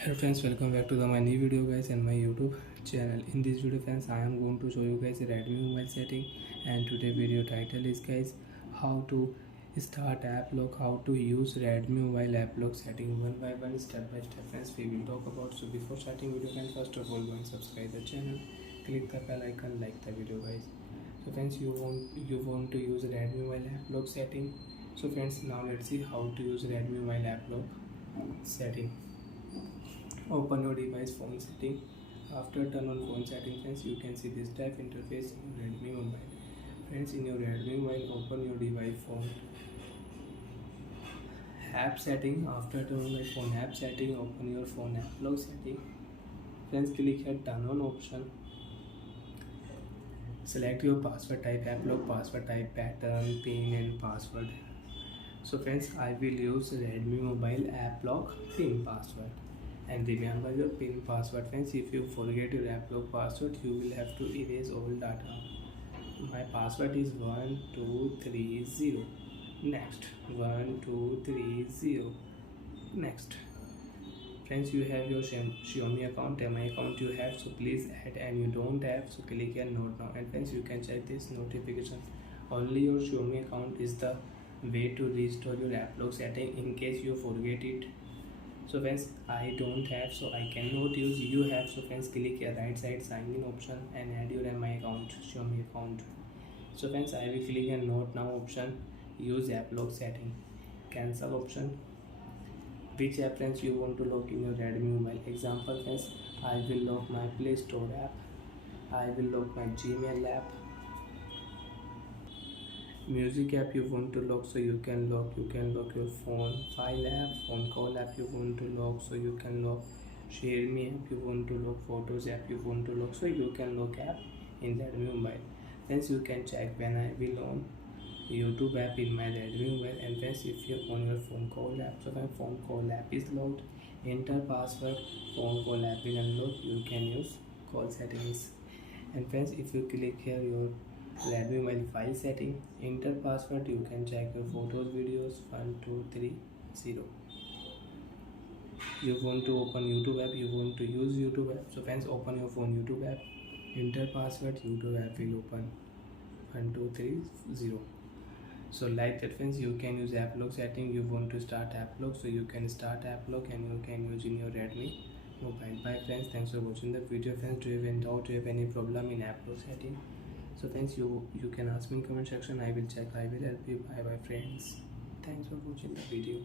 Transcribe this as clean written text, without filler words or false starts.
Hello friends, welcome back to my new video guys and my YouTube channel. In this video friends, I am going to show you guys a Redmi mobile setting, and today video title is guys how to start app lock, how to use Redmi mobile app lock setting one by one, step by step friends we will talk about. So before starting video friends, first of all go and subscribe the channel, click the bell icon, like the video guys. So friends, you want to use Redmi mobile app lock setting. So friends, now let's see how to use Redmi mobile app lock setting. Open your device phone setting. After turn on phone setting friends, you can see this type interface in your Redmi mobile. Friends, in your Redmi mobile, open your device phone app setting. After turn on my phone app setting, open your phone app lock setting. Friends, click here turn on option. Select your password type, app lock password type, pattern, pin and password. So friends, I will use Redmi mobile app lock pin password. And remember your pin password friends. If you forget your app lock password, you will have to erase all data. My password is 1230. Next, 1230. Next. Friends, you have your Xiaomi account, my account you have, so please add, and you don't have, so click here note now. And friends, you can check this notification. Only your Xiaomi account is the way to restore your app lock setting in case you forget it. So friends, I don't have, so I cannot use. You have, so friends, click here right side sign in option and add your my account, Xiaomi account. So friends, I will click on note now option, use app lock setting, cancel option. Which app friends you want to lock in your Redmi mobile? Example friends, I will lock my Play Store app, I will lock my Gmail app. Music app you want to lock, so you can lock your phone file app, phone call app you want to lock, so you can lock. Share me app you want to lock, photos app you want to lock, so you can lock app in Redmi mobile. Friends, you can check when I will on YouTube app in my Redmi mobile. And friends, if you on your phone call app, so when phone call app is locked, enter password, phone call app will unlock, you can use call settings. And friends, if you click here your Redmi mobile file setting, enter password, you can check your photos, videos, 1230. You want to open YouTube app, you want to use YouTube app, so friends, open your phone YouTube app, enter password, YouTube app will open 1230. So like that friends, you can use app lock setting. You want to start app lock, so you can start app lock and you can use in your Redmi mobile. Bye friends, thanks for watching the video friends. Do you have any doubt, do you have any problem in app lock setting? So friends, you can ask me in comment section, I will check, I will help you. Bye bye friends, thanks for watching the video.